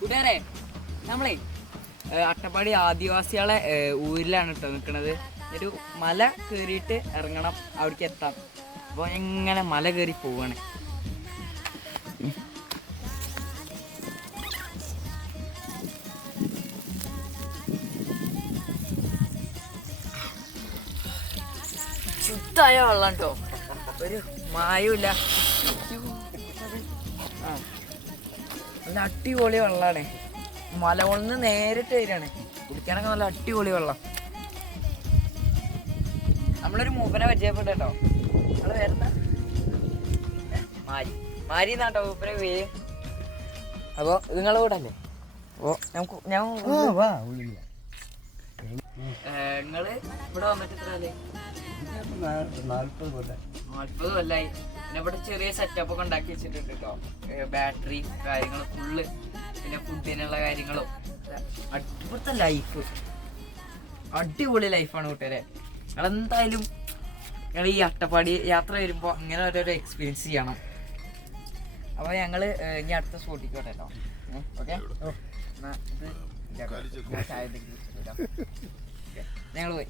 കൂട്ടുകാരെ നമ്മളെ അട്ടപ്പാടി ആദിവാസികളെ ഊരിലാണ് കേട്ടോ നിൽക്കുന്നത് ഒരു മല കയറിയിട്ട് ഇറങ്ങണം അവിടേക്ക് എത്താം. അപ്പോൾ എങ്ങനെ മല കയറി പോവാണ്. ശുദ്ധമായ വെള്ളം കേട്ടോ ഒരു മായമില്ല നല്ല അടിപൊളി വെള്ളമാണ് മലകളിൽ നിന്ന് നേരിട്ട് വരികയാണ്. കുടിക്കാനൊക്കെ നല്ല അടിപൊളി വെള്ളം. നമ്മളൊരു മൂപ്പനെ പരിചയപ്പെട്ടു നമ്മൾ വരുന്ന മാരി. മാരി എന്നാട്ടോ മൂപ്പനെ പേര്? അപ്പോൾ നിങ്ങളെ കൂടെ അല്ലേ അപ്പോൾ നമുക്ക് ഞാൻ നിങ്ങൾ ഇവിടെ വന്നിട്ട് എത്ര അല്ലേ നാൽപ്പത് കൊല്ലം നാൽപ്പത് കൊല്ലായി. പിന്നെ ഇവിടെ ചെറിയ സെറ്റപ്പ് ഒക്കെ ഉണ്ടാക്കി വെച്ചിട്ടുണ്ട് കേട്ടോ ബാറ്ററി കാര്യങ്ങൾ ഫുള്ള് പിന്നെ ഫുഡിനുള്ള കാര്യങ്ങളും. അടിപൊളത്തെ ലൈഫ് അടിപൊളി ലൈഫാണ് കൂട്ടുകാരെ നിങ്ങളെന്തായാലും നിങ്ങൾ ഈ അട്ടപ്പാടി യാത്ര വരുമ്പോൾ അങ്ങനെ ഓരോരോ എക്സ്പീരിയൻസ് ചെയ്യണം. അപ്പോൾ ഞങ്ങൾ ഇനി അടുത്ത സ്പോട്ടിക്ക് പോട്ടെ കേട്ടോ ഓക്കെ? ഞങ്ങൾ പോയി.